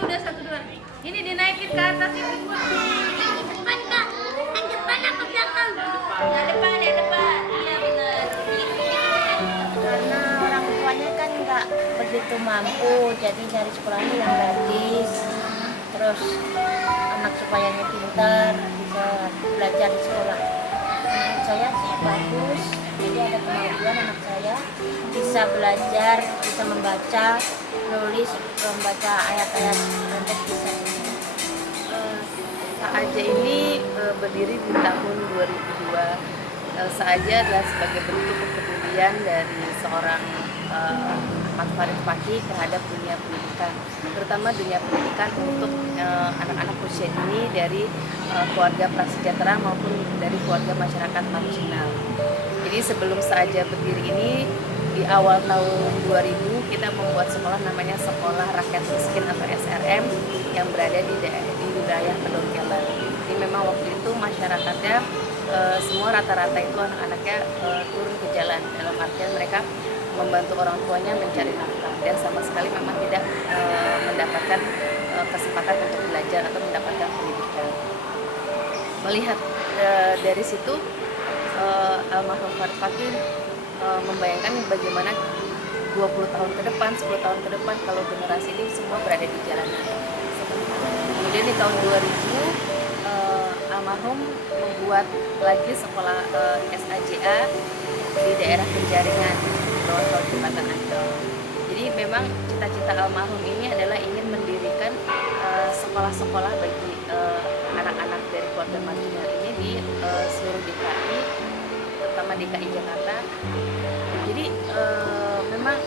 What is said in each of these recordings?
udah satu dua. Ini dinaikin ke atas ini. Yang depan kak, yang depan apa belakang? Yang depan, yang depan. Iya benar. Karena orang tuanya kan nggak begitu mampu, jadi dari sekolahnya yang gratis. Terus anak supayanya pintar, bisa belajar di sekolah. Menurut saya sih bagus, jadi ada kemampuan anak saya bisa belajar, bisa membaca, nulis, membaca ayat-ayat pendek bisa. Saaja ini berdiri di tahun 2002. Saaja adalah sebagai bentuk kepedulian dari seorang Ahmad Farid Fakih terhadap dunia pendidikan, terutama dunia pendidikan untuk anak-anak usia dini dari keluarga prasejahtera maupun dari keluarga masyarakat marginal. Jadi sebelum Saaja berdiri ini, di awal tahun 2000 kita membuat sekolah namanya Sekolah Rakyat Miskin atau SRM yang berada di wilayah Pedongkelan. Jadi memang waktu itu masyarakatnya semua rata-rata itu anak-anaknya turun ke jalan, dalam artian mereka membantu orang tuanya mencari nafkah dan sama sekali memang tidak mendapatkan kesempatan untuk belajar atau mendapatkan pendidikan. Melihat dari situ almarhum Farid Fakih membayangkan bagaimana 20 tahun ke depan, 10 tahun ke depan kalau generasi ini semua berada di jalanan. Kemudian di tahun 2000 almarhum membuat lagi sekolah SAJA di daerah Penjaringan, bawah tol Jembatan Ancol. Jadi memang cita-cita almarhum ini adalah ingin mendirikan sekolah-sekolah bagi anak-anak dari keluarga marginal ini di seluruh DKI, terutama DKI Jakarta. Jadi memang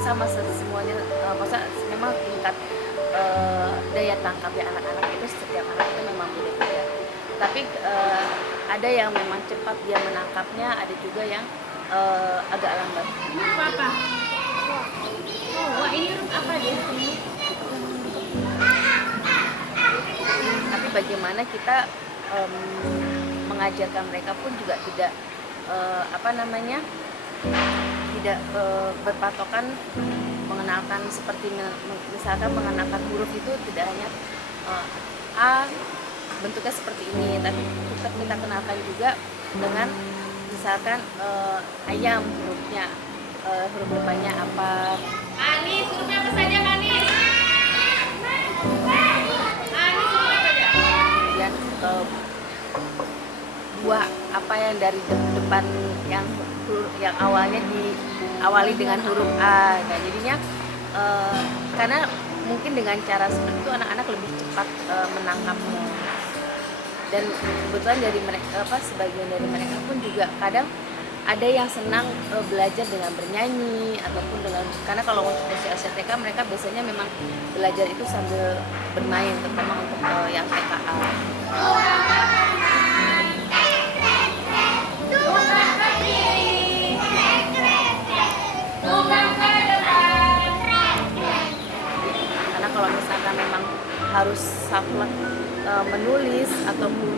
sama semuanya, masa memang tingkat daya tangkapnya anak-anak itu setiap anak itu memang beda-beda. Tapi ada yang memang cepat dia menangkapnya, ada juga yang agak lambat. Apa? Oh, wah ini huruf apa dia? Tapi bagaimana kita mengajarkan mereka pun juga tidak tidak berpatokan mengenalkan seperti misalkan mengenalkan huruf itu tidak hanya A bentuknya seperti ini, tapi tetap kita kenalkan juga dengan misalkan ayam hurufnya, huruf depannya apa. Anis, hurufnya apa saja Anis? Anis huruf apa saja? Kemudian buah apa yang dari depan yang awalnya diawali dengan huruf A. Nah jadinya karena mungkin dengan cara seperti itu anak-anak lebih cepat menangkapnya. Dan kebetulan dari mereka sebagian dari mereka pun juga kadang ada yang senang belajar dengan bernyanyi ataupun dengan, karena kalau untuk usia TK mereka biasanya memang belajar itu sambil bermain, terutama untuk yang TKA. Karena kalau misalkan memang harus saklek menulis ataupun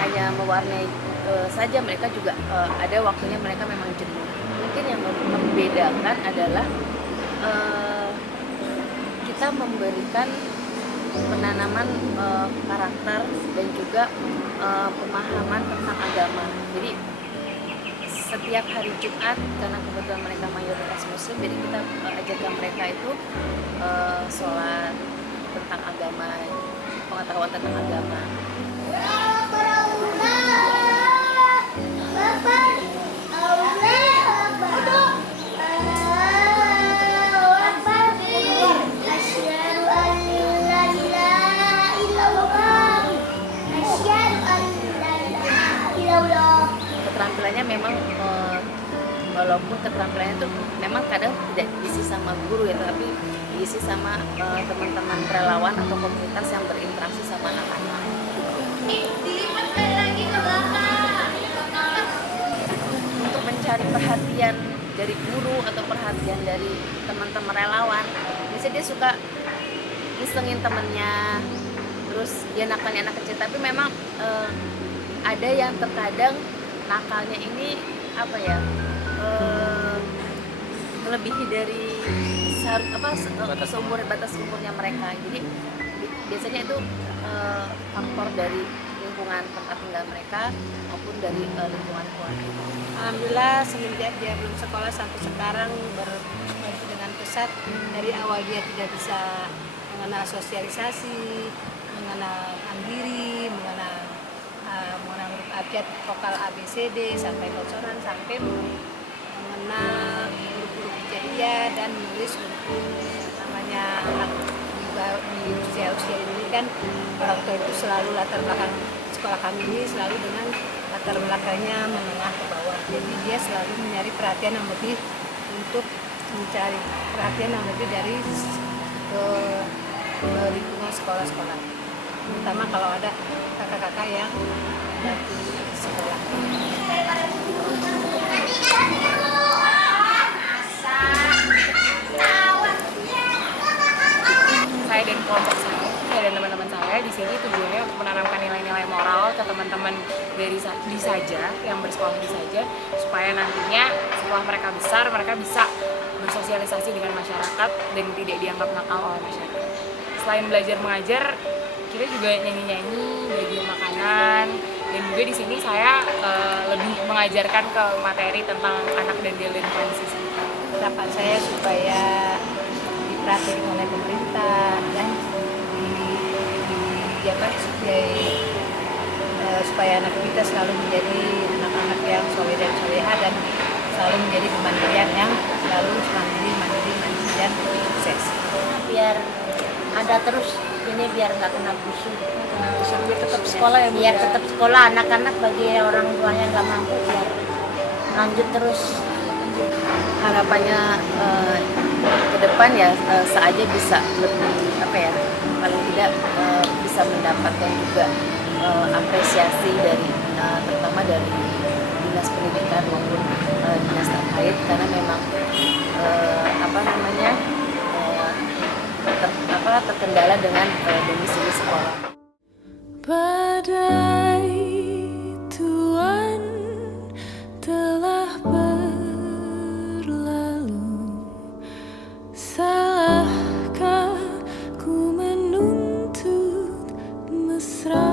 hanya mewarnai saja, mereka juga ada waktunya mereka memang jenuh. Mungkin yang membedakan adalah kita memberikan penanaman karakter dan juga pemahaman tentang agama. Jadi setiap hari Jumat, karena kebetulan mereka mayoritas Muslim, jadi kita ajarkan mereka itu sholat, tentang agama, pengetahuan tentang agama. Keterampilannya memang walaupun keterampilannya itu memang kadang tidak diisi sama guru ya, tapi diisi sama teman-teman relawan atau komunitas yang berinteraksi sama anak-anak. Untuk mencari perhatian dari guru atau perhatian dari teman-teman relawan, biasanya dia suka isengin temennya, terus dia nakalnya anak kecil, tapi memang ada yang terkadang nakalnya ini melebihi dari seumur batas umurnya mereka. Jadi biasanya itu faktor dari lingkungan tempat tinggal mereka maupun dari lingkungan keluarga. Alhamdulillah semenjak dia belum sekolah sampai sekarang bermaju dengan pesat. Dari awal dia tidak bisa mengenal sosialisasi, mengenal mandiri, mengenal huruf abjad vokal ABCD sampai bocoran, sampai mengenal huruf-huruf hijaiyah dan menulis namanya anak di usia ini kan orang tua itu selalu latar belakang sekolah kami ini selalu dengan latar belakangnya menengah ke bawah, jadi dia selalu mencari perhatian yang lebih untuk mencari perhatian yang lebih dari lingkungan sekolah-sekolah, terutama kalau ada kakak-kakak yang bantu sekolah. Saya dan kelompok saya dan teman-teman saya di sini tujuannya untuk menanamkan nilai-nilai moral ke teman-teman dari di Saja yang bersekolah di Saja, supaya nantinya setelah mereka besar mereka bisa bersosialisasi dengan masyarakat dan tidak dianggap nakal oleh masyarakat. Selain belajar mengajar, kita juga nyanyi-nyanyi, bagi makanan, dan juga di sini saya lebih mengajarkan ke materi tentang anak dan delinkuensi. Harapan saya supaya diperhatikan oleh pemerintah dan supaya anak kita selalu menjadi anak-anak yang soleh dan soleha dan selalu menjadi kemandirian yang selalu mandiri dan sukses. Biar ada terus ini, biar nggak kena busuk. Biar tetap sekolah ya, biar tetap sekolah anak-anak bagi orang tuanya nggak mampu, biar lanjut terus. Harapannya ke depan ya Saja bisa lebih paling tidak bisa mendapatkan juga apresiasi dari terutama dari dinas pendidikan maupun dinas terkait, karena memang terkendala dengan domisili sekolah. Badai Tuhan telah berlalu, salahkah ku menuntut mesra?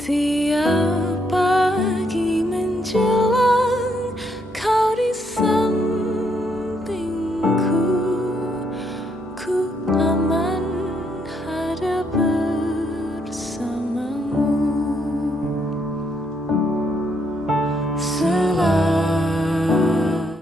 Tiap